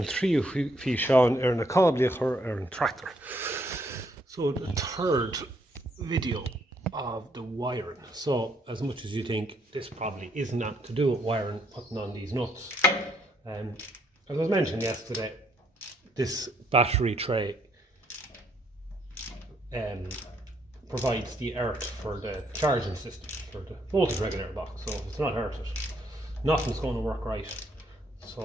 an tríú fi seán ar na cábliachar ar an tractor. So the third video of the wiring. So as much as you think this probably isn't that to do with wiring, putting on these nuts. As I was mentioning yesterday, this battery tray provides the earth for the charging system, for the voltage regulator box. So if it's not earthed, nothing's going to work right. So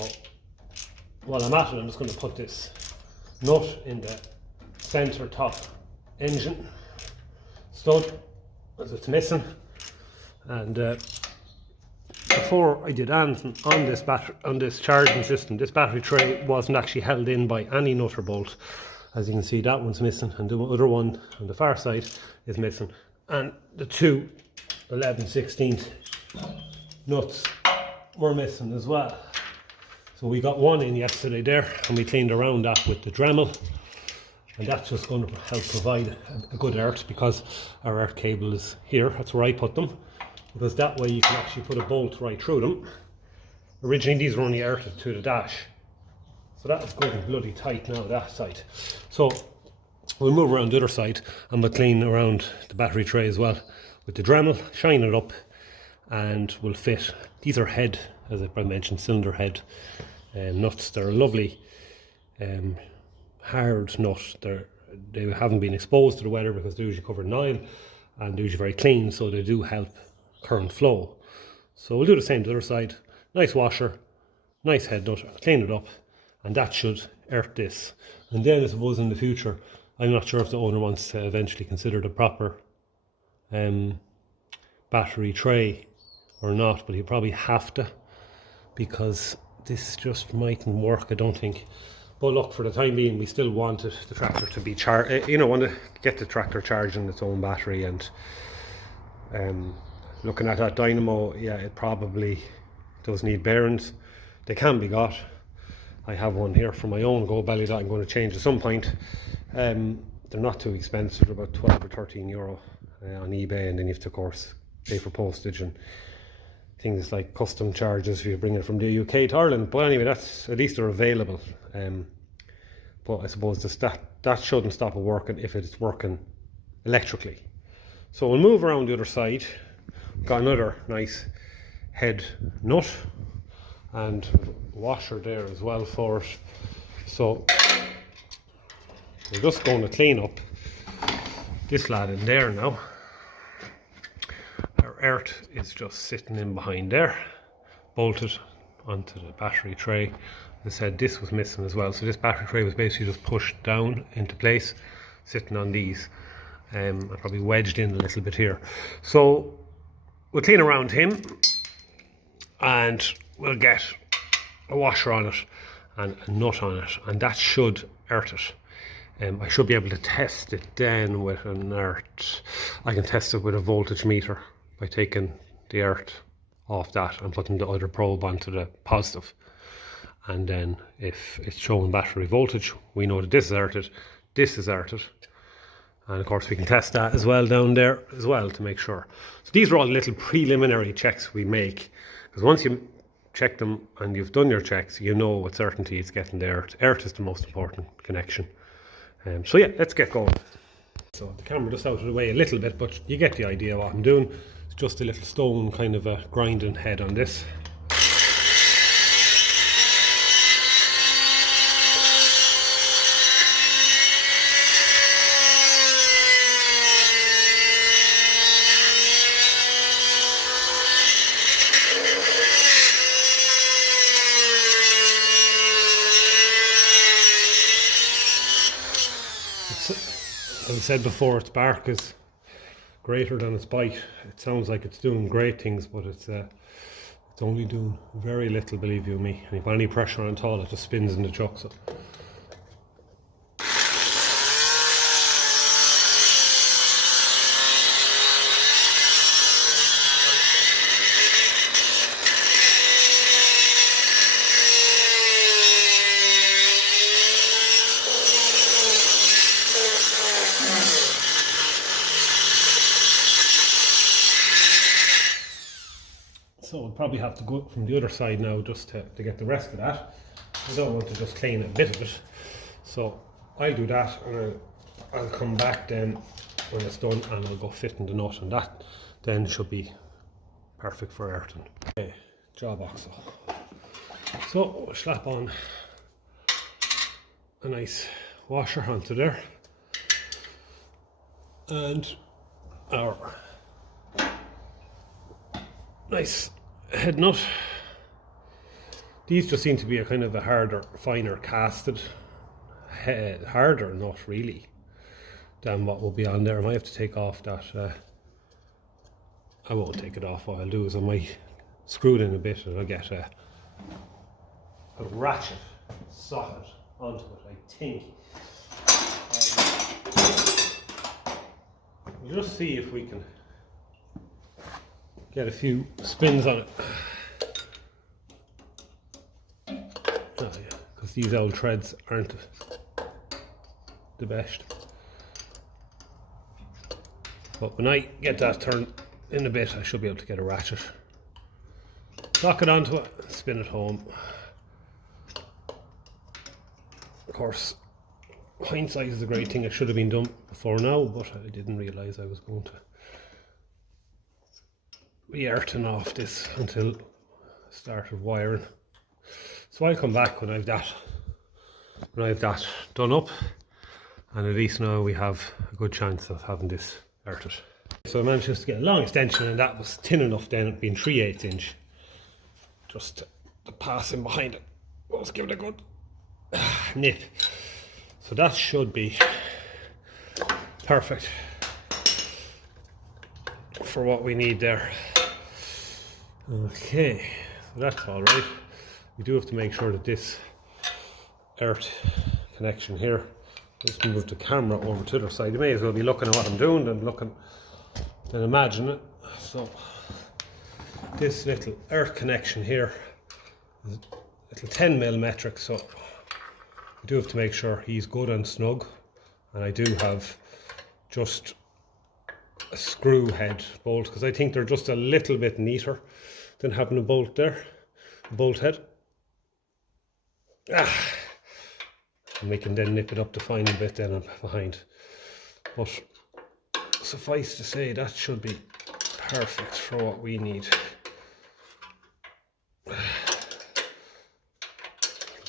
while I'm at it, I'm just going to put this nut in the center top engine stud, as it's missing. And before I did anything on this charging system, this battery tray wasn't actually held in by any nut or bolt. As you can see, that one's missing, and the other one on the far side is missing, and the two 11/16 nuts were missing as well. So we got one in yesterday there, and we cleaned around that with the Dremel, and that's just going to help provide a good earth, because our earth cable is here. That's where I put them, because that way you can actually put a bolt right through them. Originally these were only earthed to the dash, so that is good and bloody tight now, that side. So we'll move around the other side, and we'll clean around the battery tray as well with the Dremel, shine it up, and we'll fit. These are head, as I mentioned, cylinder head nuts. They're a lovely hard nut. They haven't been exposed to the weather because they're usually covered in oil, and they're usually very clean, so they do help current flow. So we'll do the same to the other side. Nice washer, nice head nut, clean it up, and that should earth this. And then I suppose in the future, I'm not sure if the owner wants to eventually consider the proper battery tray or not, but he'll probably have to, because this just mightn't work, I don't think. But look, for the time being, we still wanted the tractor to be charged, want to get the tractor charging its own battery. And looking at that dynamo, yeah, it probably does need bearings. They can be got. I have one here for my own go belly that I'm going to change at some point. They're not too expensive, about 12 or 13 euro on eBay, and then you have to, of course, pay for postage and things like custom charges if you bring it from the UK to Ireland. But anyway, that's, at least they're available. But I suppose that shouldn't stop it working if it's working electrically. So we'll move around the other side. Got another nice head nut and washer there as well for it. So we're just going to clean up this lad in there now. Our earth is just sitting in behind there, bolted onto the battery tray. As I said, this was missing as well, so this battery tray was basically just pushed down into place, sitting on these. I probably wedged in a little bit here. So we'll clean around him, and we'll get a washer on it and a nut on it, and that should earth it. I should be able to test it then with an earth. I can test it with a voltage meter by taking the earth off that and putting the other probe onto the positive. And then if it's showing battery voltage, we know that this is earthed, this is earthed. And of course we can test that as well down there as well to make sure. So these are all the little preliminary checks we make, because once you check them and you've done your checks, you know with certainty it's getting there. Earth is the most important connection. So yeah, let's get going. So the camera just out of the way a little bit, but you get the idea of what I'm doing. It's just a little stone kind of a grinding head on this. As I said before, its bark is greater than its bite. It sounds like it's doing great things, but it's only doing very little, believe you me. And if you put any pressure on it at all, it just spins in the chuck. So So we'll probably have to go from the other side now just to get the rest of that. I don't want to just clean a bit of it. So I'll do that, and I'll come back then when it's done, and I'll go fitting the nut, and that then should be perfect for earthing. Okay, jaw box. So we'll slap on a nice washer onto there, and our nice head nut. These just seem to be a kind of a harder, finer casted harder nut really than what will be on there. I might have to take off that. I won't take it off. What I'll do is I might screw it in a bit, and I'll get a ratchet socket onto it, I think. We'll just see if we can get a few spins on it. Oh yeah, because these old threads aren't the best. But when I get that turned in a bit, I should be able to get a ratchet, lock it onto it, and spin it home. Of course, hindsight is a great thing. It should have been done before now, but I didn't realise I was going to be earthing off this until I started wiring. So I'll come back when I've that done up, and at least now we have a good chance of having this earthed. So I managed just to get a long extension, and that was thin enough then, it being 3/8 inch, just to pass in behind it. Let's give it a good nip. So that should be perfect for what we need there. Okay, so that's all right. We do have to make sure that this earth connection here, let's move the camera over to the other side. You may as well be looking at what I'm doing than imagine it. So this little earth connection here is a little 10mm metric, so I do have to make sure he's good and snug, and I do have just a screw head bolt, because I think they're just a little bit neater than having a bolt there, a bolt head. And we can then nip it up the final bit then behind. But suffice to say, that should be perfect for what we need.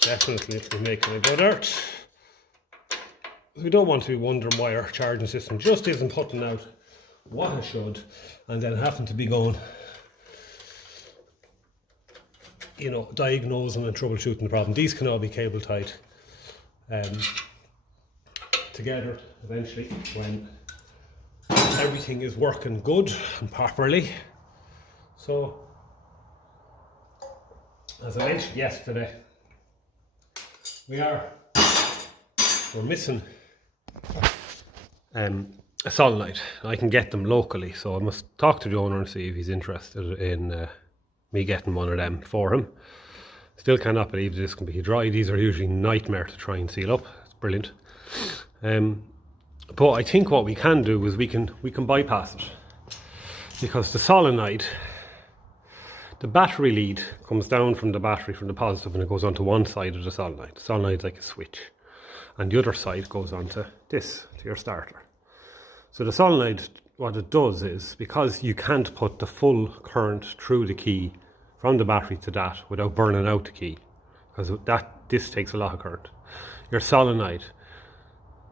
Definitely be making a good earth. We don't want to be wondering why our charging system just isn't putting out what it should, and then having to be going, you know, diagnosing and troubleshooting the problem. These can all be cable tied together eventually when everything is working good and properly. So, as I mentioned yesterday, we're missing a solenoid. I can get them locally, so I must talk to the owner and see if he's interested in me getting one of them for him. Still cannot believe this can be dry. These are usually nightmare to try and seal up. It's brilliant. But I think what we can do is we can bypass it, because the solenoid, the battery lead comes down from the battery, from the positive, and it goes onto one side of the solenoid. The solenoid's like a switch, and the other side goes onto this, to your starter. So the solenoid, what it does is, because you can't put the full current through the key from the battery to that without burning out the key, because this takes a lot of current, your solenoid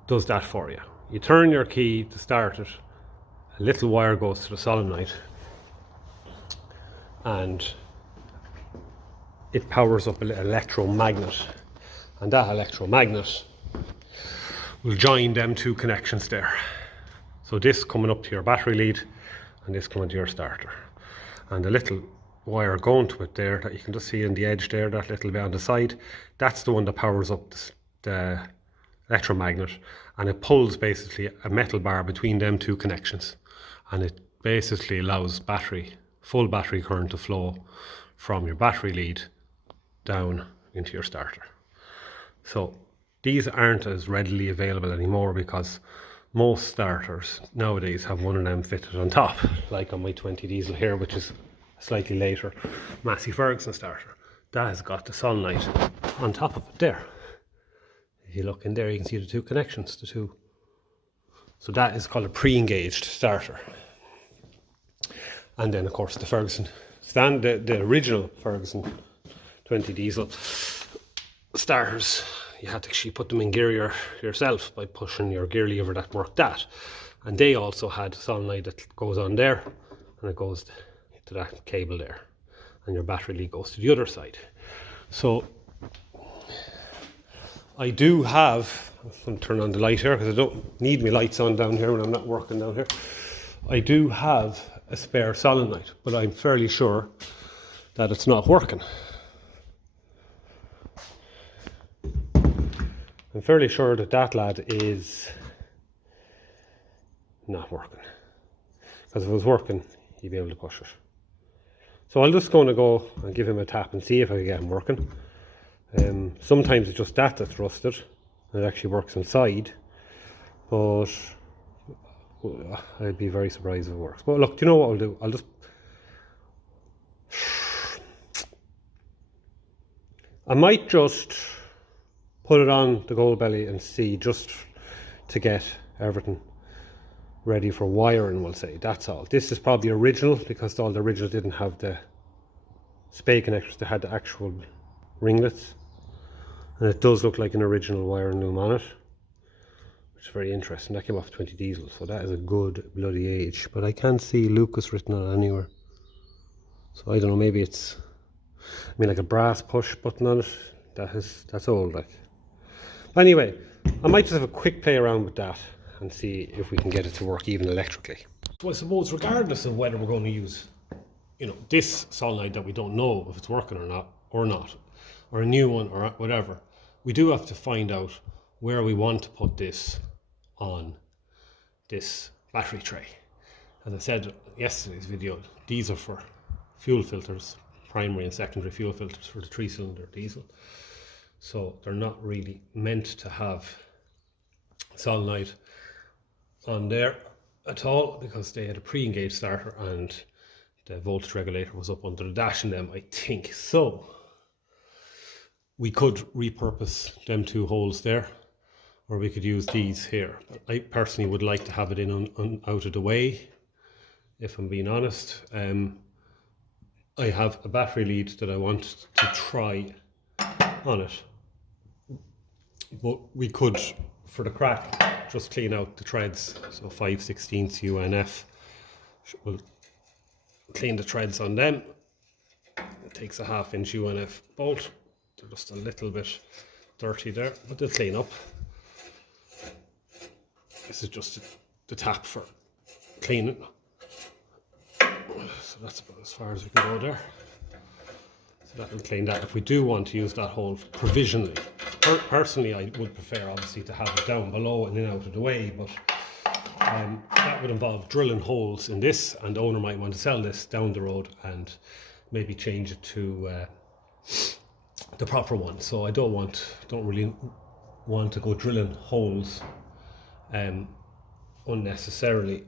does that for you. You turn your key to start it, a little wire goes to the solenoid, and it powers up an electromagnet, and that electromagnet will join them two connections there. So this coming up to your battery lead, and this coming to your starter, and the little wire going to it there that you can just see in the edge there, that little bit on the side, that's the one that powers up the electromagnet, and it pulls basically a metal bar between them two connections, and it basically allows full battery current to flow from your battery lead down into your starter. So these aren't as readily available anymore, because most starters nowadays have one of them fitted on top, like on my 20 diesel here, which is a slightly later Massey Ferguson starter. That has got the solenoid on top of it there. If you look in there, you can see the two connections, the two. So that is called a pre-engaged starter. And then of course the Ferguson the original Ferguson 20 diesel starters, you had to actually put them in gear yourself by pushing your gear lever that worked that. And they also had a solenoid that goes on there, and it goes to that cable there, and your battery lead goes to the other side. So I do have, I'm going to turn on the light here because I don't need my lights on down here when I'm not working down here. I do have a spare solenoid, but I'm fairly sure that it's not working. I'm fairly sure that that lad is not working, because if it was working, you'd be able to push it. So I'm just going to go and give him a tap and see if I can get him working. Sometimes it's just that's rusted and it actually works inside, but I'd be very surprised if it works. But look, do you know what I'll do? I'll just I might just put it on the gold belly and see, just to get everything ready for wiring, we'll say. That's all. This is probably original, because all the original didn't have the spade connectors, they had the actual ringlets. And it does look like an original wiring loom on it, which is very interesting. That came off 20 diesel, so that is a good bloody age. But I can't see Lucas written on it anywhere. So I don't know, maybe it's, I mean, like a brass push button on it. That's old, like. Anyway, I might just have a quick play around with that and see if we can get it to work even electrically. So I suppose regardless of whether we're going to use, you know, this solenoid that we don't know if it's working or not, or a new one or whatever, we do have to find out where we want to put this on this battery tray. As I said in yesterday's video, these are for fuel filters, primary and secondary fuel filters for the 3-cylinder diesel. So they're not really meant to have solenoid on there at all, because they had a pre-engaged starter and the voltage regulator was up under the dash in them, I think. So we could repurpose them two holes there, or we could use these here. But I personally would like to have it in out of the way, if I'm being honest. I have a battery lead that I want to try on it, but we could, for the crack, just clean out the threads. So 5/16 UNF, we'll clean the threads on them. It takes a 1/2 inch UNF bolt. They're just a little bit dirty there, but they'll clean up. This is just the tap for cleaning. So that's about as far as we can go there. So that will clean that. If we do want to use that hole provisionally, personally I would prefer obviously to have it down below and then out of the way, but that would involve drilling holes in this, and the owner might want to sell this down the road and maybe change it to the proper one. So I don't really want to go drilling holes unnecessarily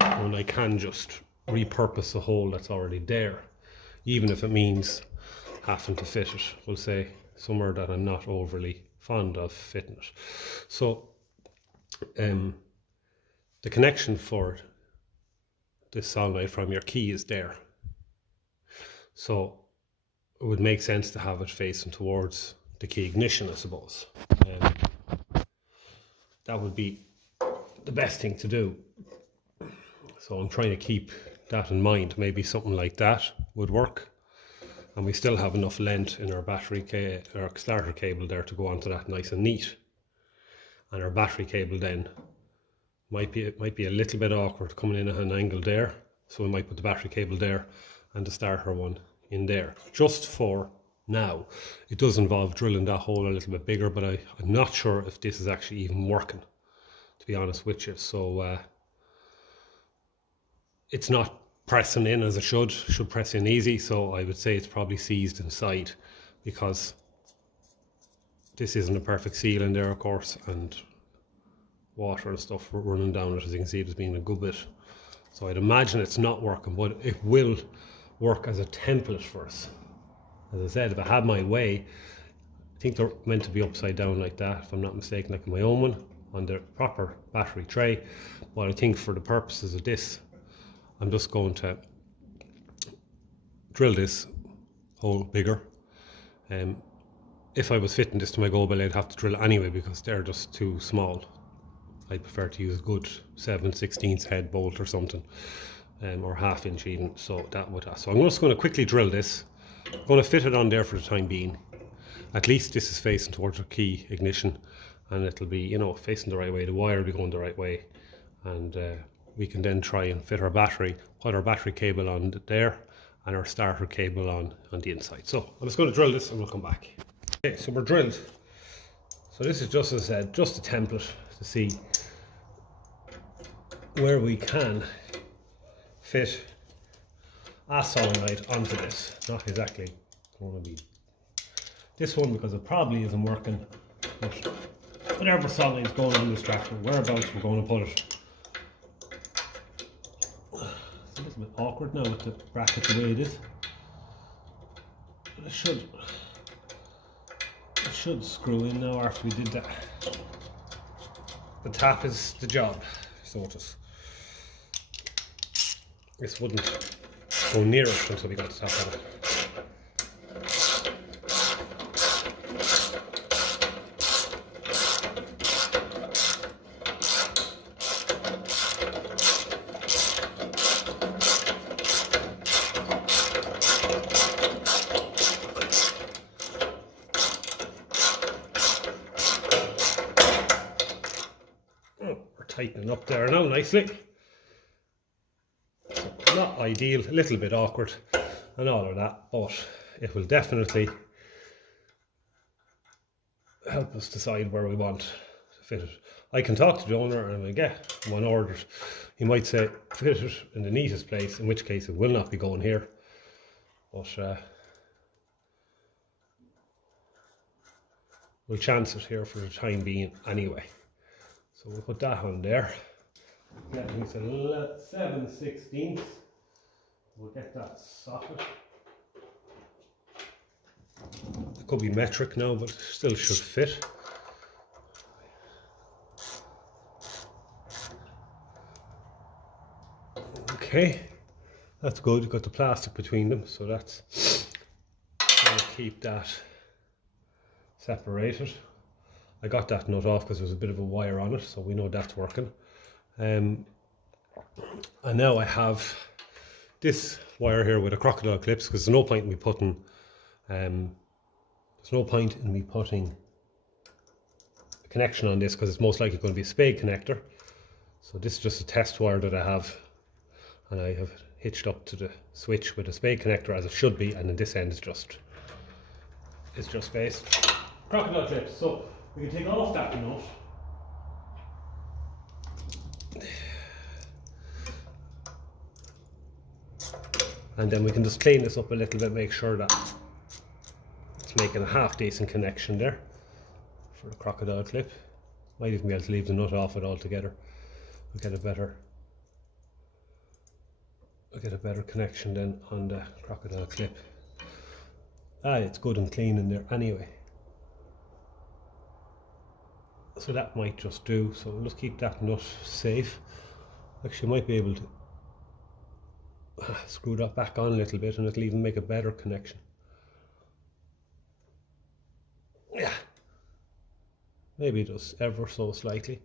when I can just repurpose a hole that's already there, even if it means having to fit it, we'll say, somewhere that I'm not overly fond of fitting it. So the connection for this solenoid from your key is there, so it would make sense to have it facing towards the key ignition, I suppose. That would be the best thing to do. So I'm trying to keep that in mind. Maybe something like that would work, and we still have enough length in our our starter cable there to go onto that nice and neat. And our battery cable then might be a little bit awkward coming in at an angle there, so we might put the battery cable there and the starter one in there, just for now. It does involve drilling that hole a little bit bigger, but I'm not sure if this is actually even working, to be honest with you. So it's not pressing in as it should press in easy, so I would say it's probably seized inside, because this isn't a perfect seal in there, of course, and water and stuff running down it. As you can see, there's been a good bit. So I'd imagine it's not working, but it will work as a template for us. As I said, if I had my way, I think they're meant to be upside down like that, if I'm not mistaken, like my own one, on the proper battery tray. But I think for the purposes of this, I'm just going to drill this hole bigger. If I was fitting this to my go bell, I'd have to drill it anyway because they're just too small. I prefer to use a good 7/16 head bolt or something, or 1/2 inch even. So that would. So I'm just going to quickly drill this. I'm going to fit it on there for the time being. At least this is facing towards the key ignition, and it'll be, you know, facing the right way. The wire will be going the right way, and we can then try and fit our battery, put our battery cable on there, and our starter cable on the inside. So I'm just going to drill this, and we'll come back. Okay, so we're drilled. So this is, just as I said, just a template to see where we can fit a solenoid onto this. Not exactly going to be this one because it probably isn't working, but whatever solenoid is going on this tractor, whereabouts we're going to put it. It's a little bit awkward now with the bracket the way it is, but it should screw in now after we did that. The tap is the job, so this wouldn't go near it until we got the tap on it. Tightening up there now nicely. Not ideal, a little bit awkward and all of that, but it will definitely help us decide where we want to fit it. I can talk to the owner and I get one ordered. He might say fit it in the neatest place, in which case it will not be going here, but we'll chance it here for the time being anyway. So we'll put that on there. Yeah, I think it's a 7/16. We'll get that socket. It could be metric now, but it still should fit. Okay, that's good. You've got the plastic between them, so that's going to keep that separated. I got that nut off because there was a bit of a wire on it, so we know that's working. And now I have this wire here with a crocodile clips, because there's no point in me putting a connection on this, because it's most likely going to be a spade connector. So this is just a test wire that I have, and I have hitched up to the switch with a spade connector as it should be, and then this end is just spaced. Crocodile clips. So we can take off that nut. And then we can just clean this up a little bit, make sure that it's making a half decent connection there for the crocodile clip. Might even be able to leave the nut off it altogether. We'll get a better connection then on the crocodile clip. It's good and clean in there anyway. So that might just do. So we'll just keep that nut safe. Actually, might be able to screw that back on a little bit, and it'll even make a better connection. Yeah, maybe just ever so slightly.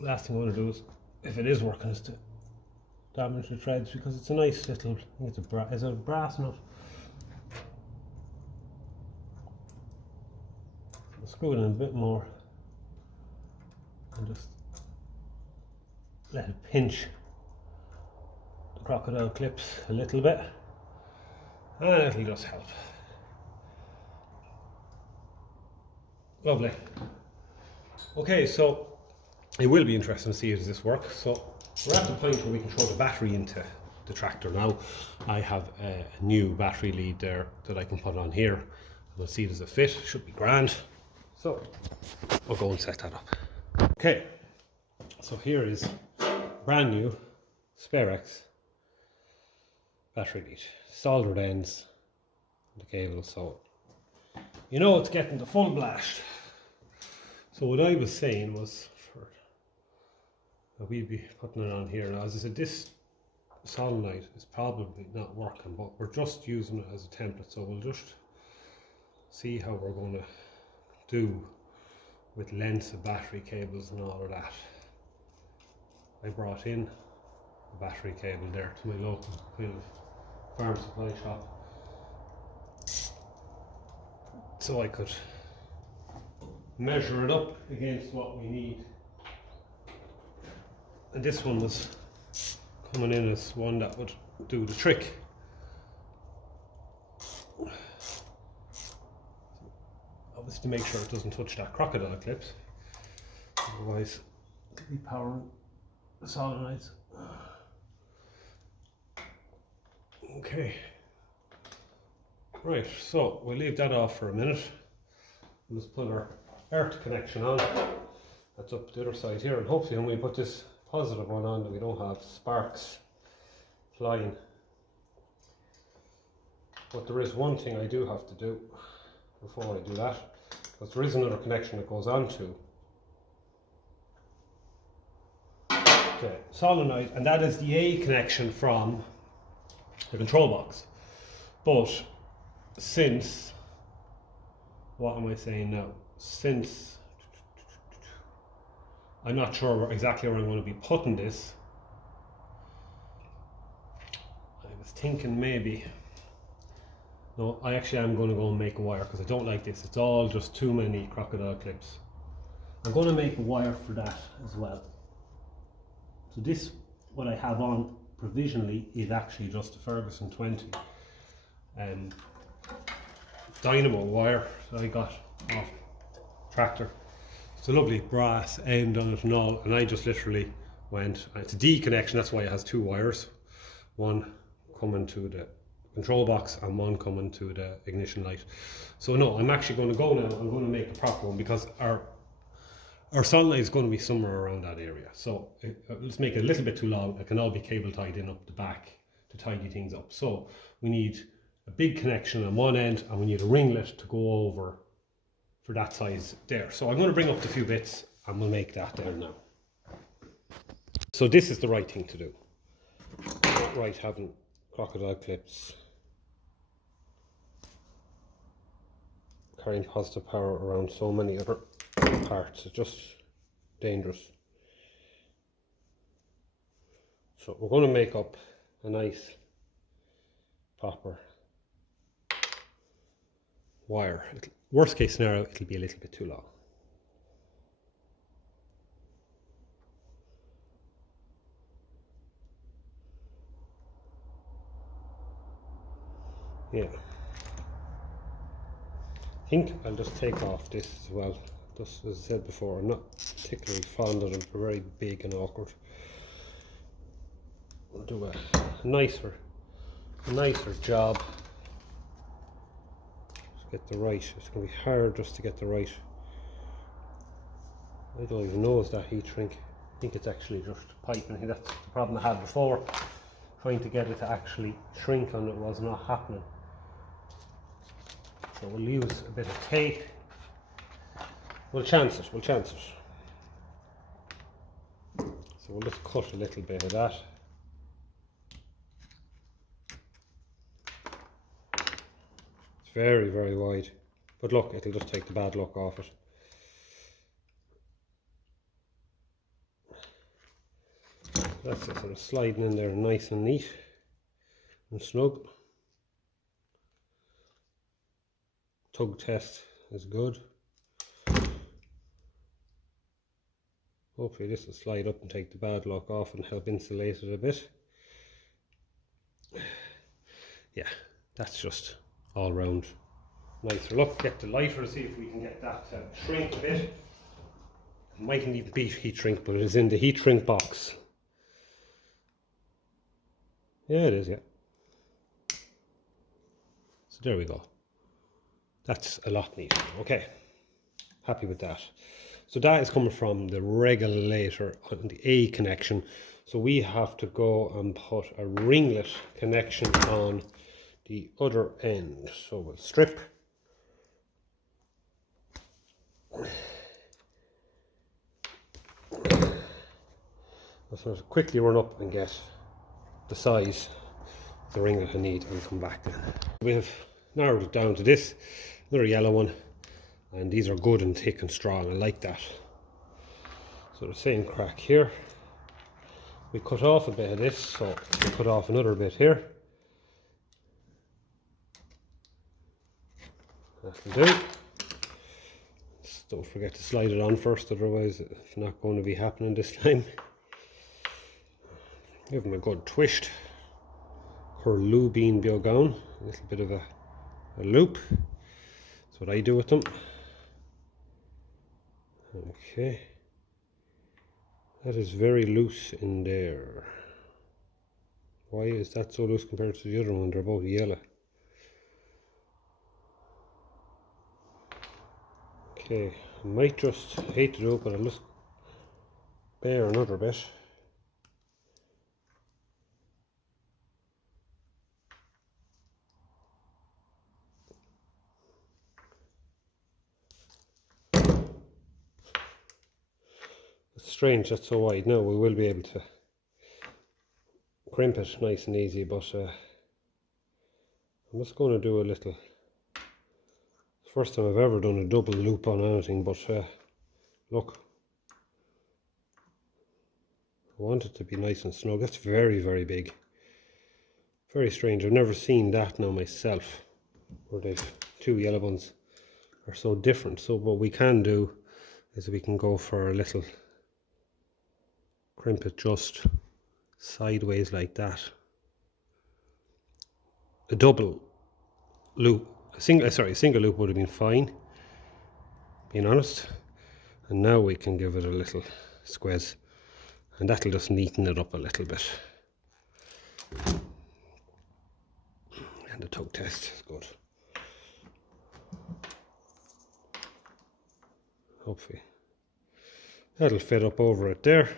Last thing I want to do is, if it is working, is to damage the threads, because it's a nice little, I think it's a brass nut. I'll screw it in a bit more and just let it pinch the crocodile clips a little bit, and it'll just help. Lovely. Okay, so it will be interesting to see how does this work. So we're at the point where we can throw the battery into the tractor now. I have a new battery lead there that I can put on here. We'll see does it fit. Should be grand. So I'll go and set that up. Okay, so here is brand new SpareX battery lead. Soldered ends, the cable, so you know it's getting the full blast. So what I was saying was we'd be putting it on here. Now, as I said, this solenoid is probably not working, but we're just using it as a template, so we'll just see how we're going to do with lengths of battery cables and all of that. I brought in a battery cable there to my local kind of farm supply shop, so I could measure it up against what we need. And this one was coming in as one that would do the trick. Obviously to make sure it doesn't touch that crocodile clips, otherwise it'll be powering the solenoids. Okay, right, so we'll leave that off for a minute. Let's put our earth connection on. That's up the other side here, and hopefully when we put this positive one on, that we don't have sparks flying. But there is one thing I do have to do before I do that, because there is another connection that goes on to the solenoid, and that is the A connection from the control box. But since, what am I saying now? Since I'm not sure exactly where I'm going to be putting this, I was thinking maybe, no, I actually am going to go and make a wire, because I don't like this. It's all just too many crocodile clips. I'm going to make a wire for that as well. So this, what I have on provisionally, is actually just a Ferguson 20 dynamo wire that I got off tractor. It's a lovely brass end on it and all, and I just literally went, it's a D connection, that's why it has two wires, one coming to the control box and one coming to the ignition light. So no, I'm actually going to go now, I'm going to make a proper one, because our solenoid is going to be somewhere around that area. So let's make it a little bit too long. It can all be cable tied in up the back to tidy things up. So we need a big connection on one end, and we need a ringlet to go over for that size there. So I'm going to bring up the few bits and we'll make that there now. So this is the right thing to do. Not right having crocodile clips carrying positive power around so many other parts. It's just dangerous. So we're going to make up a nice proper wire. Worst case scenario, it'll be a little bit too long. Yeah. I think I'll just take off this as well. Just as I said before, I'm not particularly fond of them. They're very big and awkward. We'll do a nicer job. Get the right. It's going to be hard just to get the right. I don't even know is that heat shrink. I think it's actually just piping. I think that's the problem I had before, trying to get it to actually shrink, and it was not happening. So we'll use a bit of tape. We'll chance it. So we'll just cut a little bit of that. Very, very wide, but look, it'll just take the bad luck off it. That's it, sort of sliding in there nice and neat and snug. Tug test is good. Hopefully this will slide up and take the bad luck off and help insulate it a bit. Yeah, that's just all round nicer. Look, get the lighter to see if we can get that to shrink a bit. It mightn't even be heat shrink, but it is in the heat shrink box. Yeah, it is, yeah. So there we go. That's a lot neater. Okay, happy with that. So that is coming from the regulator on the A connection. So we have to go and put a ringlet connection on the other end. So we'll strip. I'll sort of quickly run up and get the size of the ringlet I need and come back then. We have narrowed it down to this, another yellow one, and these are good and thick and strong. I like that. So the same crack here. We cut off a bit of this, so we cut off another bit here. That'll do. Just don't forget to slide it on first, otherwise it's not going to be happening this time. Give them a good twist. Curlew bean biogown, a little bit of a loop. That's what I do with them. Okay. That is very loose in there. Why is that so loose compared to the other one? They're both yellow. Okay, I might just hate to do it, but I'll just bare another bit. It's strange that's so wide. Now we will be able to crimp it nice and easy, but I'm just going to do a little. First time I've ever done a double loop on anything, but look, I want it to be nice and snug. That's very, very big. Very strange. I've never seen that now myself, where they've two yellow ones are so different. So what we can do is we can go for a little crimp it just sideways like that. A double loop. A single loop would have been fine, being honest. And now we can give it a little squeeze, and that'll just neaten it up a little bit. And the tug test is good. Hopefully that'll fit up over it there.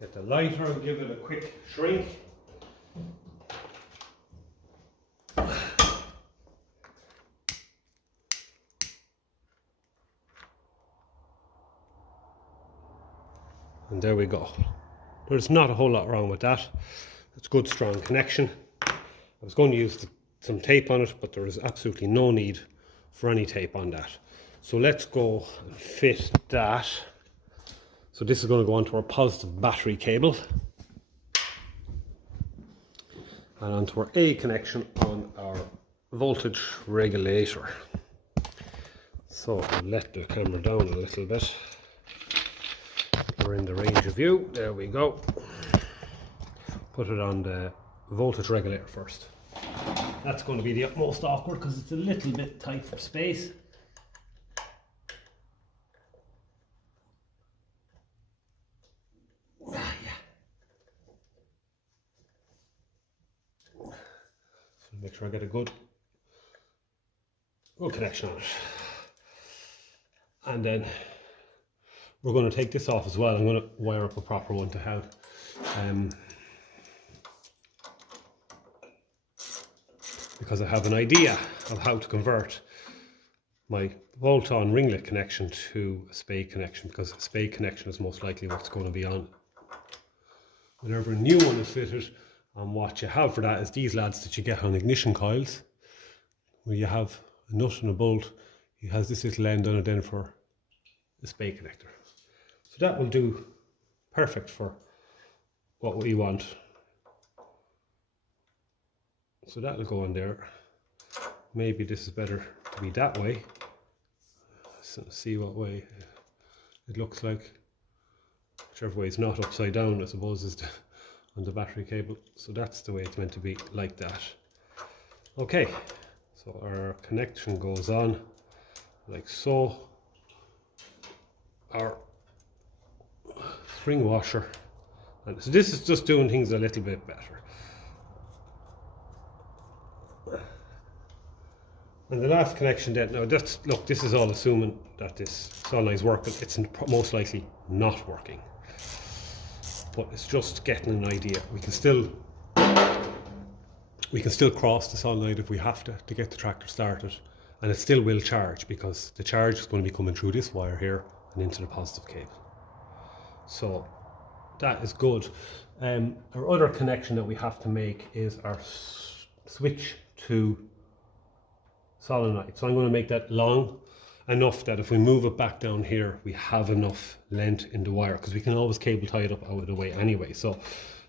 Get the lighter and give it a quick shrink. And there we go. There's not a whole lot wrong with that. It's good strong connection. I was going to use some tape on it, but there is absolutely no need for any tape on that. So let's go and fit that. So this is going to go onto our positive battery cable and onto our A connection on our voltage regulator. So I'll let the camera down a little bit. We're in the range of view. There we go. Put it on the voltage regulator first. That's going to be the most awkward because it's a little bit tight for space. Make sure I get a good connection on it. And then we're going to take this off as well. I'm going to wire up a proper one to have because I have an idea of how to convert my bolt-on ringlet connection to a spade connection, because a spade connection is most likely what's going to be on whenever a new one is fitted. And what you have for that is these lads that you get on ignition coils, where you have a nut and a bolt. It has this little end on it then for the spade connector. So that will do perfect for what we want. So that'll go on there. Maybe this is better to be that way. So see what way it looks like. Whichever way is not upside down, I suppose, is on the battery cable. So that's the way it's meant to be, like that. Okay, so our connection goes on like so. Our spring washer, and so this is just doing things a little bit better. And the last connection then, now just look, this is all assuming that this solenoid is working. It's most likely not working, but it's just getting an idea. We can still we can still cross the solenoid if we have to get the tractor started, and it still will charge because the charge is going to be coming through this wire here and into the positive cable. So that is good. Our other connection that we have to make is our switch to solenoid. So I'm going to make that long enough that if we move it back down here, we have enough length in the wire, because we can always cable tie it up out of the way anyway. So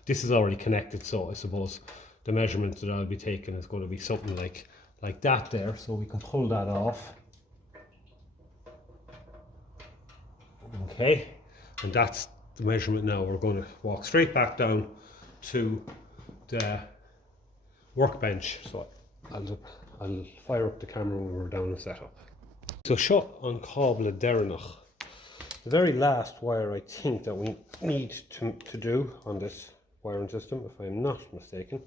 this is already connected, so I suppose the measurement that I'll be taking is going to be something like that there. So we can pull that off. Okay, and that's the measurement now. We're going to walk straight back down to the workbench. So I'll fire up the camera when we're down and set up. So shut on cable Derenach. The very last wire I think that we need to do on this wiring system, if I'm not mistaken,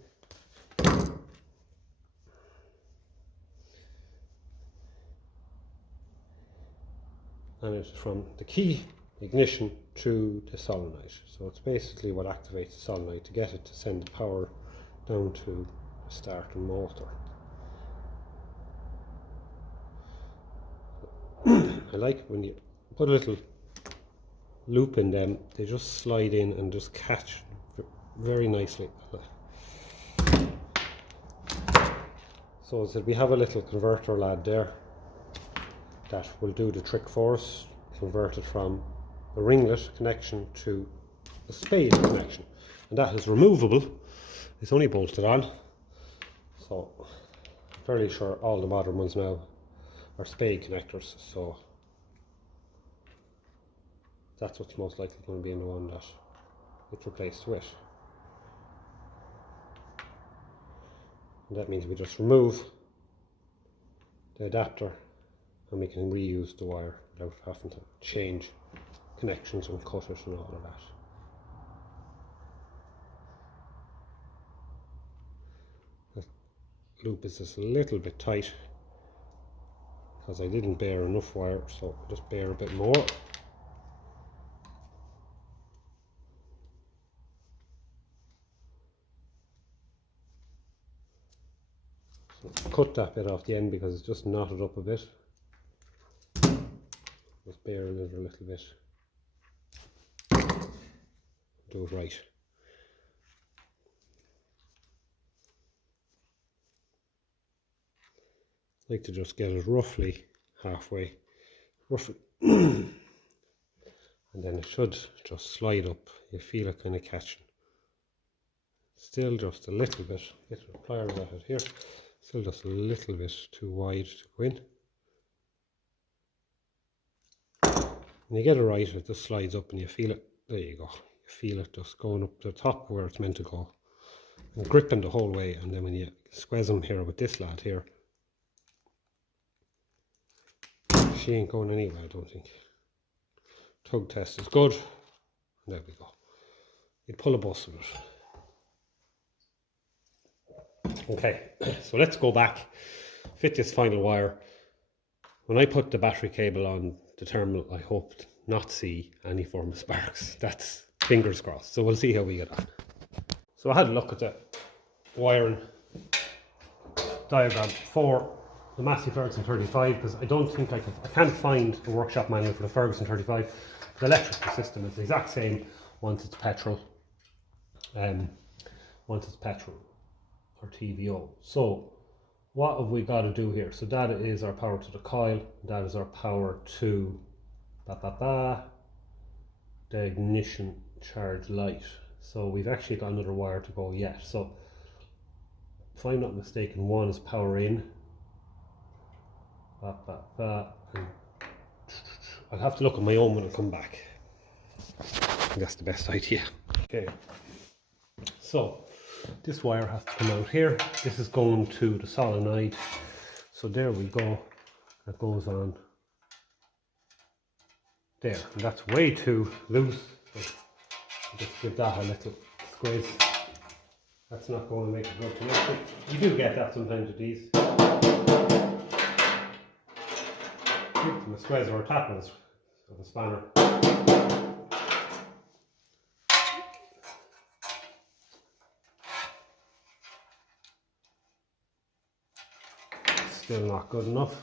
and it's from the key ignition to the solenoid. So it's basically what activates the solenoid to get it to send the power down to the starting motor. I like when you put a little loop in them, they just slide in and just catch very nicely. So as we have a little converter lad there that will do the trick for us, convert it from a ringlet connection to a spade connection, and that is removable. It's only bolted on, so I'm fairly sure all the modern ones now are spade connectors, so that's what's most likely going to be in the one that it's replaced with. And that means we just remove the adapter and we can reuse the wire without having to change connections and cut it and all of that. The loop is just a little bit tight because I didn't bare enough wire, so I'll just bare a bit more. So cut that bit off the end because it's just knotted up a bit. Just bare it a little bit. Do it right. I like to just get it roughly halfway, and then it should just slide up. You feel it kind of catching. Still just a little bit, get the pliers at it here, still just a little bit too wide to go in. When you get it right, it just slides up and you feel it, there you go. You feel it just going up to the top where it's meant to go and gripping the whole way, and then when you squeeze them here with this lad here, she ain't going anywhere, I don't think. Tug test is good. There we go. You'd pull a bus with it. Okay, so let's go back, fit this final wire. When I put the battery cable on the terminal, I hoped not to see any form of sparks. That's fingers crossed. So we'll see how we get on. So I had a look at the wiring diagram for the Massey Ferguson 35 because I don't think I can't find a workshop manual for the Ferguson 35. The electrical system is the exact same once it's petrol, or TVO. So what have we got to do here? So that is our power to the coil, that is our power to the ignition charge light. So we've actually got another wire to go yet. So if I'm not mistaken, one is power in. And I'll have to look at my own when I come back. I think that's the best idea. Okay, so this wire has to come out here. This is going to the solenoid. So there we go. That goes on there. And that's way too loose. So just give that a little squeeze. That's not going to make a good connection. You do get that sometimes with these. The squeeze or a tap of a spanner. still not good enough.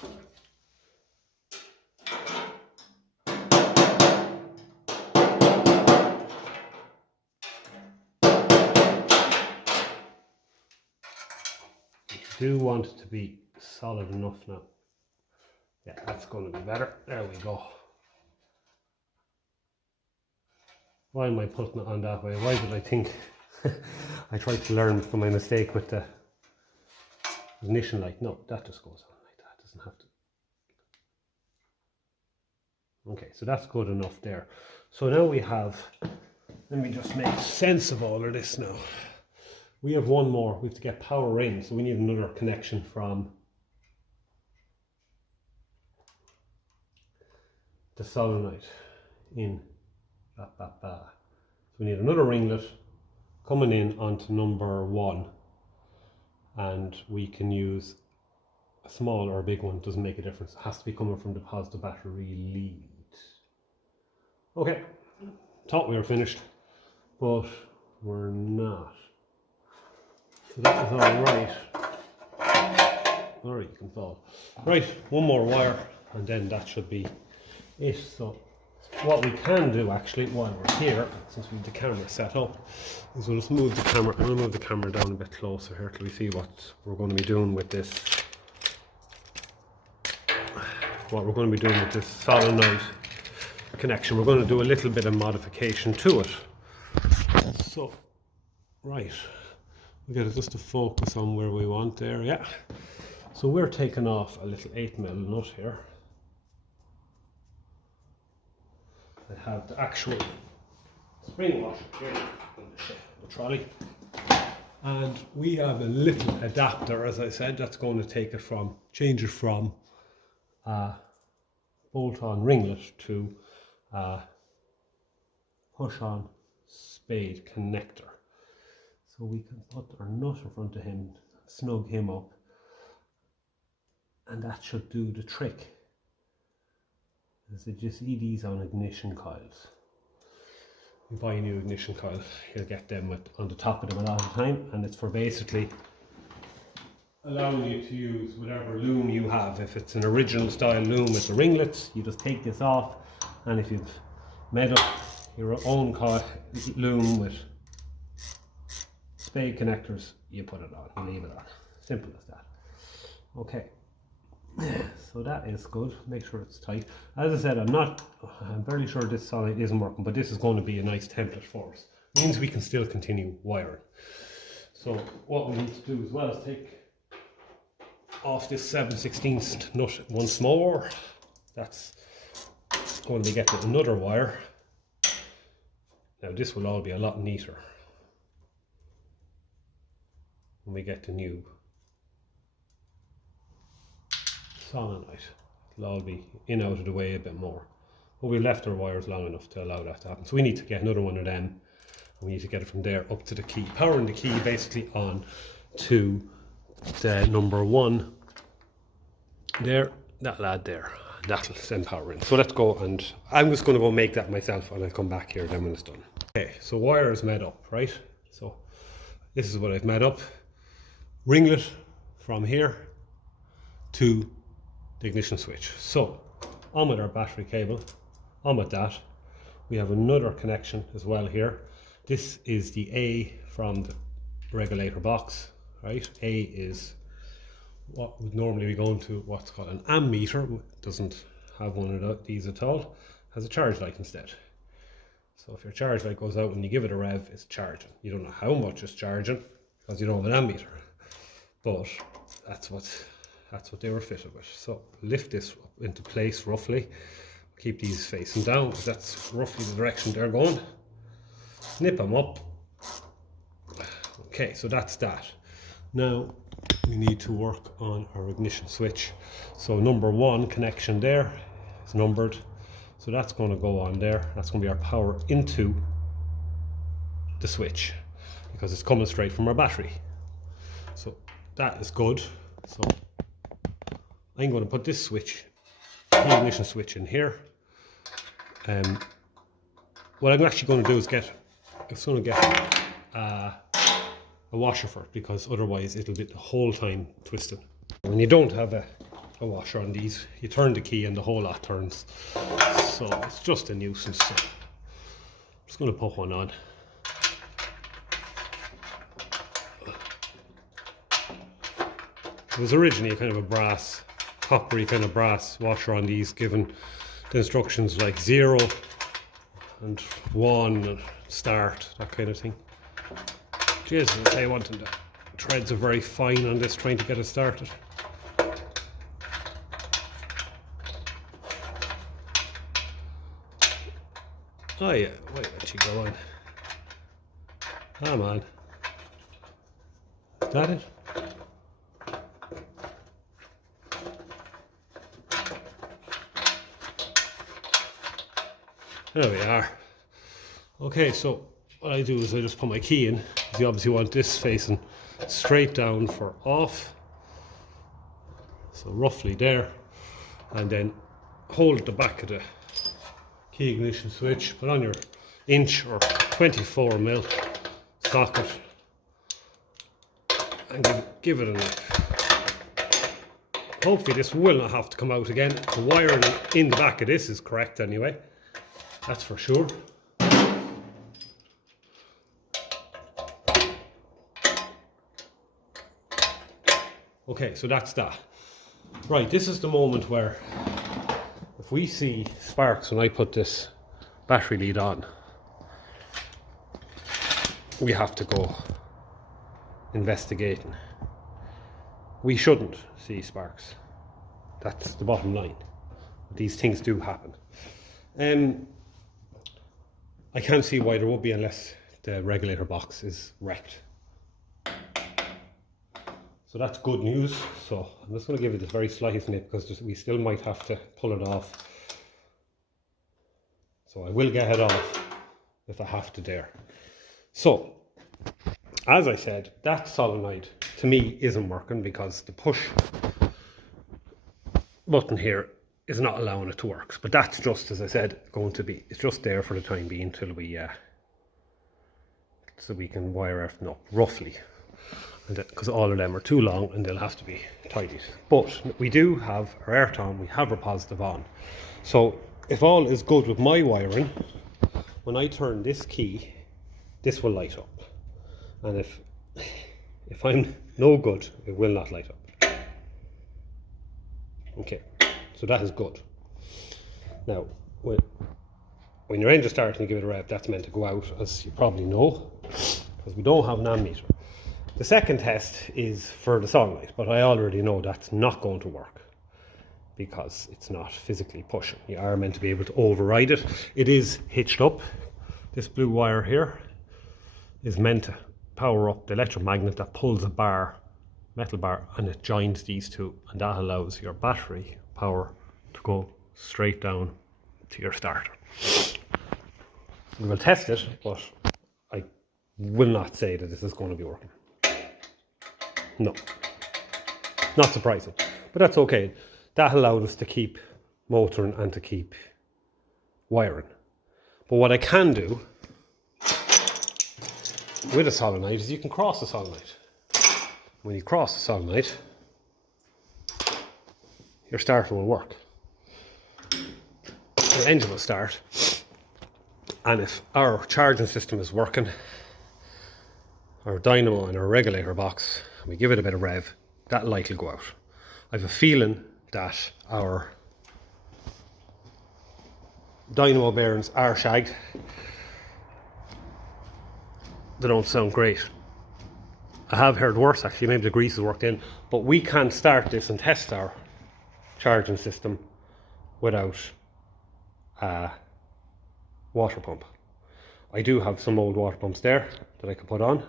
You do want it to be solid enough now. Yeah, that's going to be better. There we go. Why am I putting it on that way? Why did I think? I tried to learn from my mistake with the ignition light. No, that just goes on like that. It doesn't have to. Okay, so that's good enough there. So now we have, let me just make sense of all of this now. We have one more. We have to get power in, so we need another connection from the solenoid in. So we need another ringlet coming in onto number 1, and we can use a small or a big one, doesn't make a difference. It has to be coming from the positive battery lead. Okay, thought we were finished, but we're not. So that is all right. Alright, you can fall. Right, one more wire, and then that should be it. So what we can do actually while we're here, since we have the camera set up, is we'll just move the camera. I'm going to move the camera down a bit closer here till we see what we're going to be doing with this. What we're going to be doing with this solenoid connection. We're going to do a little bit of modification to it. So, right, we got just to focus on where we want there. Yeah. So we're taking off a little 8mm nut here. I have the actual spring washer here on the trolley, and we have a little adapter, as I said, that's going to take it from, change it from a bolt-on ringlet to a push-on spade connector. So we can put our nut in front of him, snug him up, and that should do the trick. As you see these on ignition coils. You buy a new ignition coil, you'll get them on the top of them a lot of the time, and it's for basically allowing you to use whatever loom you have. If it's an original style loom with the ringlets, you just take this off, and if you've made up your own loom with spade connectors, you put it on, you leave it on. Simple as that. Okay. So that is good. Make sure it's tight. As I said, I'm fairly sure this solenoid isn't working, but this is going to be a nice template for us. It means we can still continue wiring. So what we need to do as well is take off this 7/16 nut once more. That's going to be getting another wire. Now this will all be a lot neater when we get the new solenoid. It'll all be in out of the way a bit more, but we left our wires long enough to allow that to happen. So we need to get another one of them, and we need to get it from there up to the key, powering the key basically on to the number 1 there, that lad there. That'll send power in. So let's go, and I'm just going to go make that myself, and I'll come back here then when it's done. Okay, so wire is made up, right? So this is what I've made up. Ringlet from here to the ignition switch. So on with our battery cable, on with that. We have another connection as well here. This is the A from the regulator box, right? A is what would normally be going to what's called an ammeter. It doesn't have one of these at all. Has a charge light instead. So if your charge light goes out when you give it a rev, it's charging. You don't know how much it's charging because you don't have an ammeter, but that's what they were fitted with. So lift this up into place roughly. Keep these facing down because that's roughly the direction they're going. Snip them up. Okay, so that's that. Now we need to work on our ignition switch. So number 1 connection there is numbered. So that's going to go on there. That's going to be our power into the switch because it's coming straight from our battery. So that is good. So I'm going to put this switch, the ignition switch, in here. What I'm actually going to do is get a washer for it, because otherwise it'll be the whole time twisted. When you don't have a washer on these, you turn the key and the whole lot turns. So it's just a nuisance. So I'm just going to put one on. It was originally kind of a brass, coppery kind of brass washer on these, given the instructions like 0 and 1 and start, that kind of thing. Jesus, I wanted the threads are very fine on this, trying to get it started. Oh yeah, why don't you go on? Come on. Is that it? There we are. Okay, so what I do is I just put my key in. You obviously want this facing straight down for off. So roughly there. And then hold the back of the key ignition switch, put on your inch or 24mm socket and give it a nip. Hopefully this will not have to come out again. The wiring in the back of this is correct anyway, that's for sure. Okay, so that's that. Right, this is the moment where if we see sparks when I put this battery lead on, we have to go investigating. We shouldn't see sparks. That's the bottom line. These things do happen. I can't see why there would be unless the regulator box is wrecked. So that's good news. So I'm just going to give it this very slight nip because we still might have to pull it off. So I will get it off if I have to there. So, as I said, that solenoid to me isn't working because the push button here is not allowing it to work. But that's just, as I said, going to be, it's just there for the time being till we, so we can wire everything up roughly. Because all of them are too long and they'll have to be tidied. But we do have our earth on, we have our positive on. So if all is good with my wiring, when I turn this key, this will light up. And if I'm no good, it will not light up. Okay, so that is good. Now, when your engine's starting to give it a rev, that's meant to go out, as you probably know, because we don't have an ammeter. The second test is for the solenoid, but I already know that's not going to work because it's not physically pushing. You are meant to be able to override it. It is hitched up. This blue wire here is meant to power up the electromagnet that pulls a bar, metal bar, and it joins these two, and that allows your battery power to go straight down to your starter. We will test it, but I will not say that this is going to be working. No, not surprising, but that's okay. That allowed us to keep motoring and to keep wiring. But what I can do with a solenoid is you can cross the solenoid. When you cross the solenoid, your starter will work. Your engine will start, and if our charging system is working, our dynamo and our regulator box, we give it a bit of rev, that light will go out. I have a feeling that our dynamo bearings are shagged. They don't sound great. I have heard worse actually, maybe the grease is worked in, but we can start this and test our charging system without a water pump. I do have some old water pumps there that I could put on.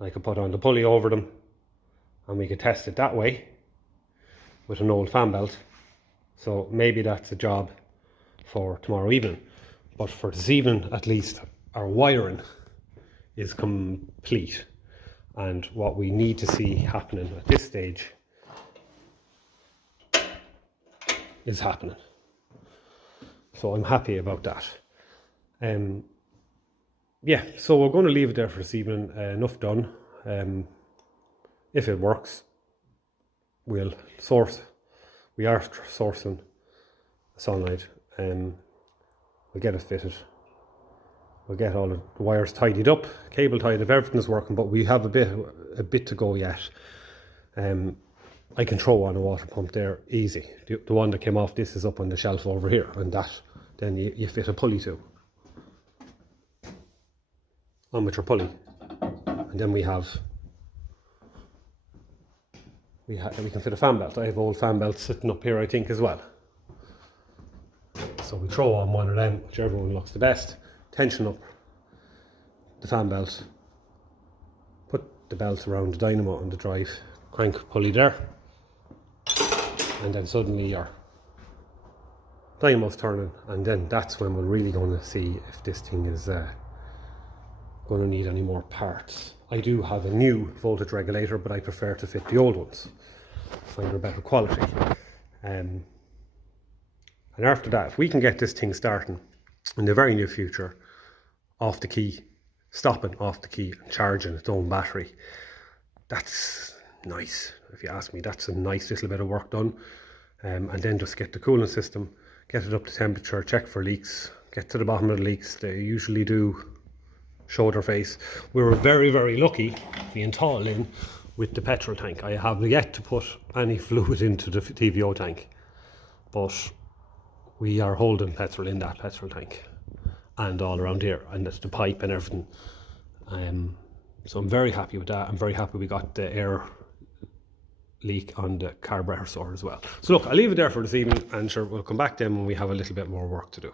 I could put on the pulley over them and we could test it that way with an old fan belt. So maybe that's a job for tomorrow evening. But for this evening, at least, our wiring is complete. And what we need to see happening at this stage is happening. So I'm happy about that. Yeah, so we're going to leave it there for this evening. Enough done. If it works, we are sourcing a solenoid. We'll get it fitted. We'll get all the wires tidied up, cable tied if everything is working, but we have a bit to go yet. I can throw on a water pump there easy. The one that came off this is up on the shelf over here, and that then you fit a pulley to on with your pulley, and then we can fit a fan belt. I have old fan belts sitting up here, I think, as well. So we throw on one of them, whichever one looks the best. Tension up the fan belt, put the belt around the dynamo and the drive crank pulley there, and then suddenly your dynamo's turning, and then that's when we're really going to see if this thing is going to need any more parts. I do have a new voltage regulator, but I prefer to fit the old ones. I find they're better quality. And after that, if we can get this thing starting in the very near future, off the key, stopping off the key and charging its own battery, that's nice. If you ask me, that's a nice little bit of work done. And then just get the cooling system, get it up to temperature, check for leaks, get to the bottom of the leaks. They usually do show their face. We were very, very lucky being tall in with the petrol tank. I have yet to put any fluid into the TVO tank, but we are holding petrol in that petrol tank and all around here, and that's the pipe and everything. So I'm very happy with that. I'm very happy we got the air leak on the carburetor sore as well. So look, I'll leave it there for this evening, and sure, we'll come back then when we have a little bit more work to do.